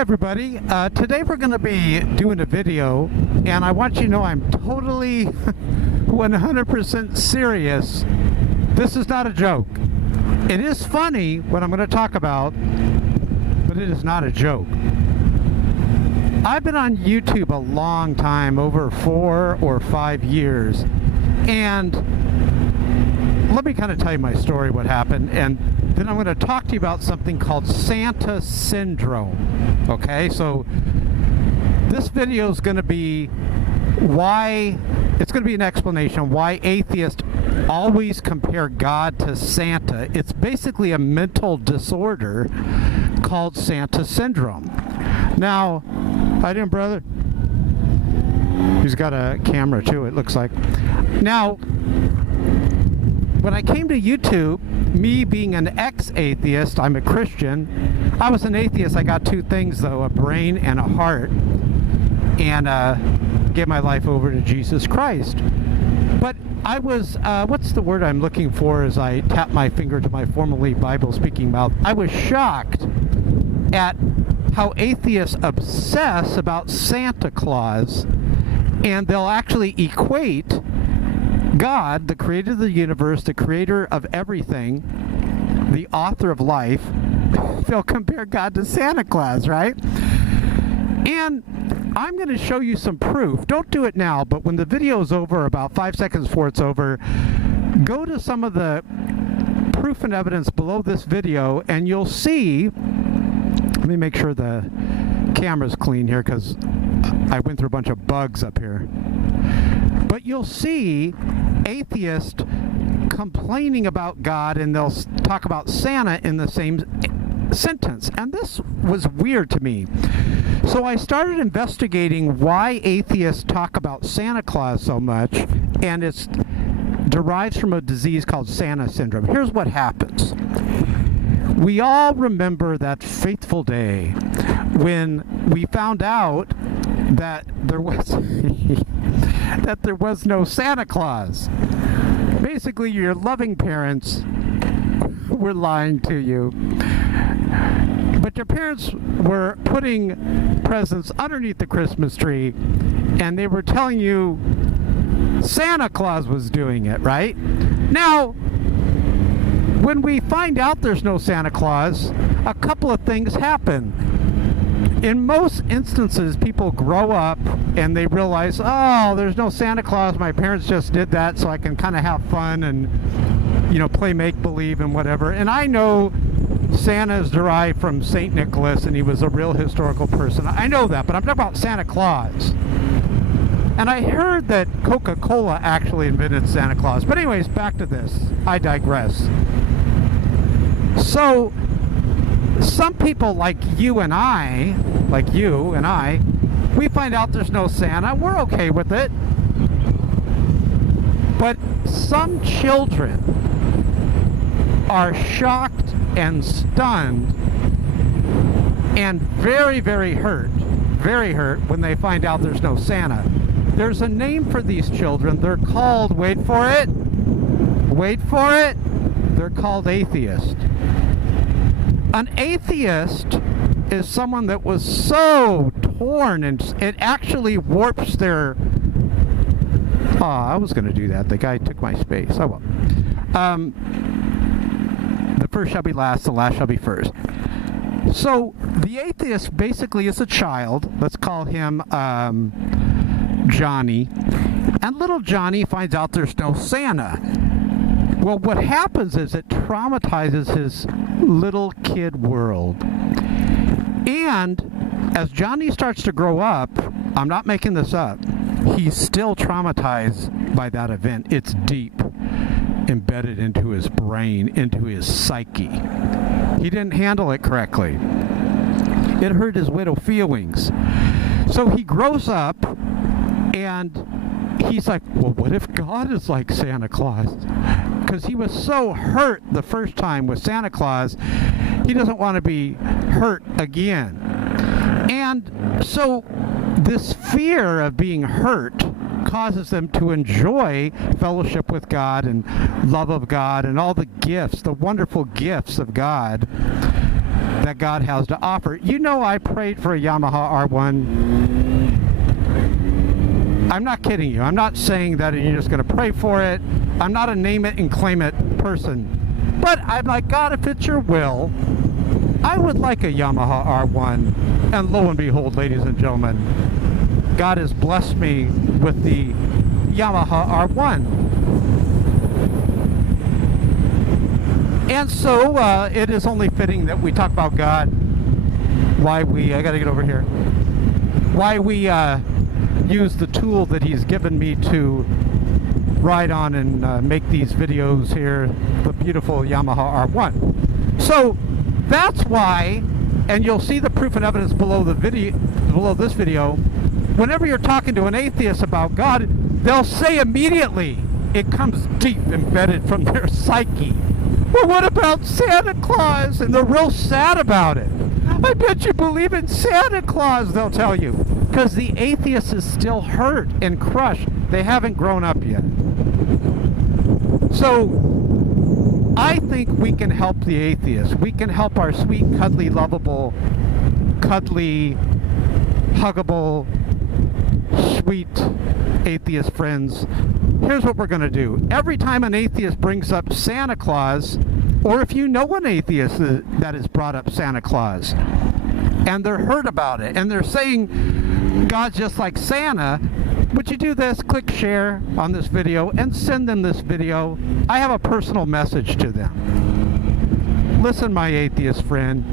everybody. Today we're going to be doing a video, and I want you to know I'm totally 100% serious. This is not a joke. It is funny what I'm going to talk about, but it is not a joke. I've been on YouTube a long time, over 4 or 5 years, and let me kind of tell you my story, what happened, and then I'm going to talk to you about something called Santa Syndrome. Okay, so this video is going to be it's going to be an explanation why atheists always compare God to Santa. It's basically a mental disorder called Santa Syndrome. Now, how you doing, brother? He's got a camera too, it looks like. Now, when I came to YouTube, me being an ex-atheist, I'm a Christian. I was an atheist. I got 2 things though, a brain and a heart, and gave my life over to Jesus Christ. But I was, what's the word I'm looking for as I tap my finger to my formerly Bible-speaking mouth? I was shocked at how atheists obsess about Santa Claus, and they'll actually equate God, the creator of the universe, the creator of everything, the author of life, they'll compare God to Santa Claus, right? And I'm going to show you some proof. Don't do it now, but when the video is over, about 5 seconds before it's over, go to some of the proof and evidence below this video, and you'll see, let me make sure the camera's clean here because I went through a bunch of bugs up here. But you'll see atheists complaining about God, and they'll talk about Santa in the same sentence. And this was weird to me. So I started investigating why atheists talk about Santa Claus so much, and it derives from a disease called Santa Syndrome. Here's what happens. We all remember that fateful day when we found out that there was that there was no Santa Claus. Basically, your loving parents were lying to you. But your parents were putting presents underneath the Christmas tree, and they were telling you Santa Claus was doing it, right? Now, when we find out there's no Santa Claus, a couple of things happen. In most instances, people grow up and they realize, oh, there's no Santa Claus. My parents just did that so I can kind of have fun and, you know, play make-believe and whatever. And I know Santa is derived from St. Nicholas, and he was a real historical person. I know that, but I'm talking about Santa Claus. And I heard that Coca-Cola actually invented Santa Claus. But anyways, back to this. I digress. So, some people like you and I, we find out there's no Santa. We're okay with it. But some children are shocked and stunned and very, very hurt when they find out there's no Santa. There's a name for these children. They're called, wait for it, they're called atheists. An atheist is someone that was so torn, and it actually warps their... Oh, I was going to do that. The guy took my space. Oh well. The first shall be last, the last shall be first. So, the atheist basically is a child. Let's call him Johnny. And little Johnny finds out there's no Santa. Well, what happens is it traumatizes his little kid world. And as Johnny starts to grow up, I'm not making this up, he's still traumatized by that event. It's deep embedded into his brain, into his psyche. He didn't handle it correctly. It hurt his little feelings. So he grows up and he's like, well, what if God is like Santa Claus? Because he was so hurt the first time with Santa Claus, he doesn't want to be hurt again. And so this fear of being hurt causes them to enjoy fellowship with God and love of God and all the gifts, the wonderful gifts of God that God has to offer. You know, I prayed for a Yamaha R1. I'm not kidding you. I'm not saying that you're just going to pray for it. I'm not a name it and claim it person. But I'm like, God, if it's your will, I would like a Yamaha R1. And lo and behold, ladies and gentlemen, God has blessed me with the Yamaha R1. And so it is only fitting that we talk about God, why we, I got to get over here, why we use the tool that he's given me to ride on and make these videos here, the beautiful Yamaha R1. So that's why, and you'll see the proof and evidence below the video, below this video, whenever you're talking to an atheist about God, they'll say immediately, it comes deep embedded from their psyche, well, what about Santa Claus? And they're real sad about it. I bet you believe in Santa Claus, they'll tell you. Because the atheist is still hurt and crushed. They haven't grown up yet. So, I think we can help the atheist. We can help our sweet, cuddly, lovable, cuddly, huggable, sweet atheist friends. Here's what we're going to do. Every time an atheist brings up Santa Claus, or if you know an atheist that has brought up Santa Claus, and they're hurt about it, and they're saying God's just like Santa, would you do this? Click share on this video and send them this video. I have a personal message to them. Listen, my atheist friend,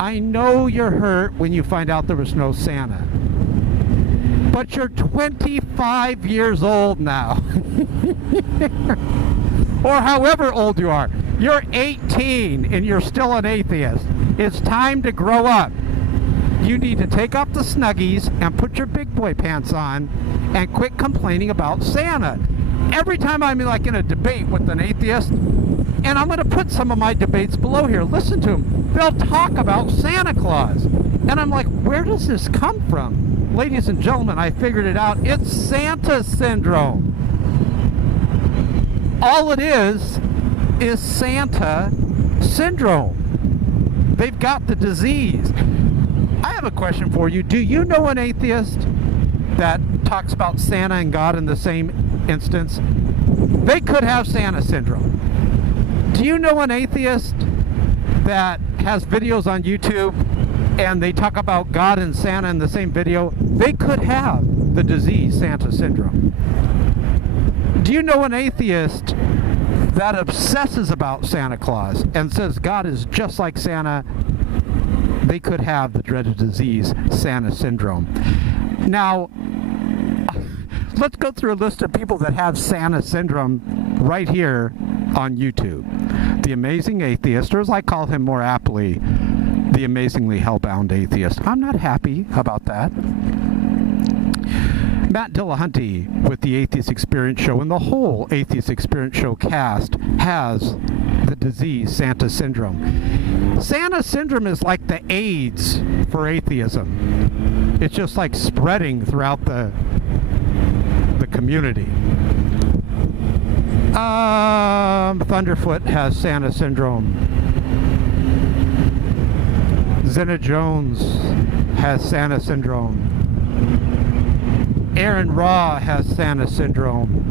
I know you're hurt when you find out there was no Santa. But you're 25 years old now. Or however old you are. You're 18 and you're still an atheist. It's time to grow up. You need to take off the Snuggies and put your big boy pants on and quit complaining about Santa. Every time I'm like in a debate with an atheist, and I'm going to put some of my debates below here, listen to them. They'll talk about Santa Claus. And I'm like, where does this come from? Ladies and gentlemen, I figured it out. It's Santa syndrome. All it is Santa syndrome. They've got the disease. I have a question for you. Do you know an atheist that talks about Santa and God in the same instance? They could have Santa syndrome. Do you know an atheist that has videos on YouTube and they talk about God and Santa in the same video? They could have the disease Santa syndrome. Do you know an atheist that obsesses about Santa Claus and says God is just like Santa? They could have the dreaded disease Santa syndrome. Now, let's go through a list of people that have Santa syndrome right here on YouTube. The Amazing Atheist, or as I call him more aptly, the Amazingly Hellbound Atheist. I'm not happy about that. Matt Dillahunty with the Atheist Experience Show, and the whole Atheist Experience Show cast has the disease Santa syndrome. Santa syndrome is like the AIDS for atheism. It's just like spreading throughout the community. Thunderfoot has Santa syndrome. Zena Jones has Santa syndrome. Aaron Raw has Santa syndrome.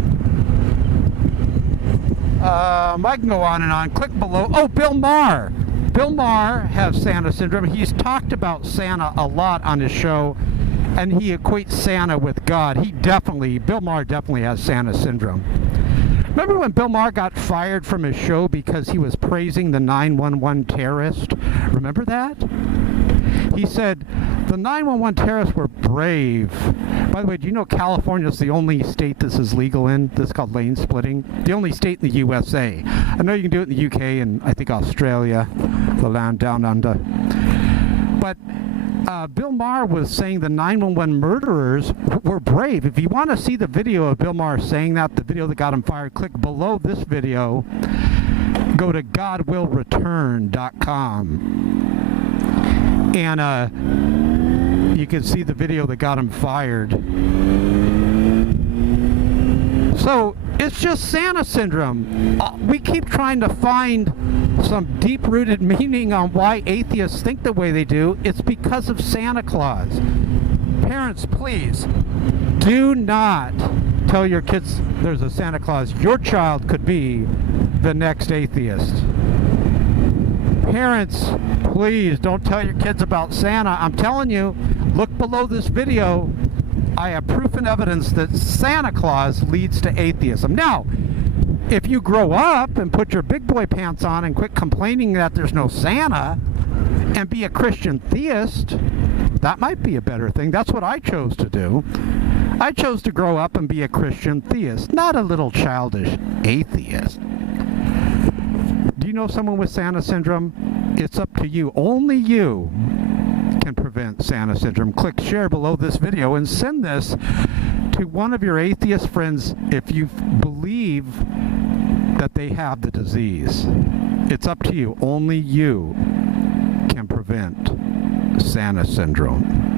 I can go on and on. Click below. Oh, Bill Maher. Bill Maher has Santa syndrome. He's talked about Santa a lot on his show, and he equates Santa with God. Bill Maher definitely has Santa syndrome. Remember when Bill Maher got fired from his show because he was praising the 911 terrorist? Remember that? He said, the 911 terrorists were brave. By the way, do you know California is the only state this is legal in? This is called lane splitting. The only state in the USA. I know you can do it in the UK and I think Australia, the land down under. But Bill Maher was saying the 911 murderers were brave. If you want to see the video of Bill Maher saying that, the video that got him fired, click below this video. Go to godwillreturn.com. And you can see the video that got him fired. So It's just Santa syndrome. We keep trying to find some deep-rooted meaning on why atheists think the way they do. It's because of Santa Claus. Parents, please, do not tell your kids there's a Santa Claus. Your child could be the next atheist. Parents, please don't tell your kids about Santa. I'm telling you, look below this video. I have proof and evidence that Santa Claus leads to atheism. Now, if you grow up and put your big boy pants on and quit complaining that there's no Santa and be a Christian theist, that might be a better thing. That's what I chose to do. I chose to grow up and be a Christian theist, not a little childish atheist. Do you know someone with Santa syndrome? It's up to you. Only you can prevent Santa syndrome. Click share below this video and send this to one of your atheist friends if you believe that they have the disease. It's up to you. Only you can prevent Santa syndrome.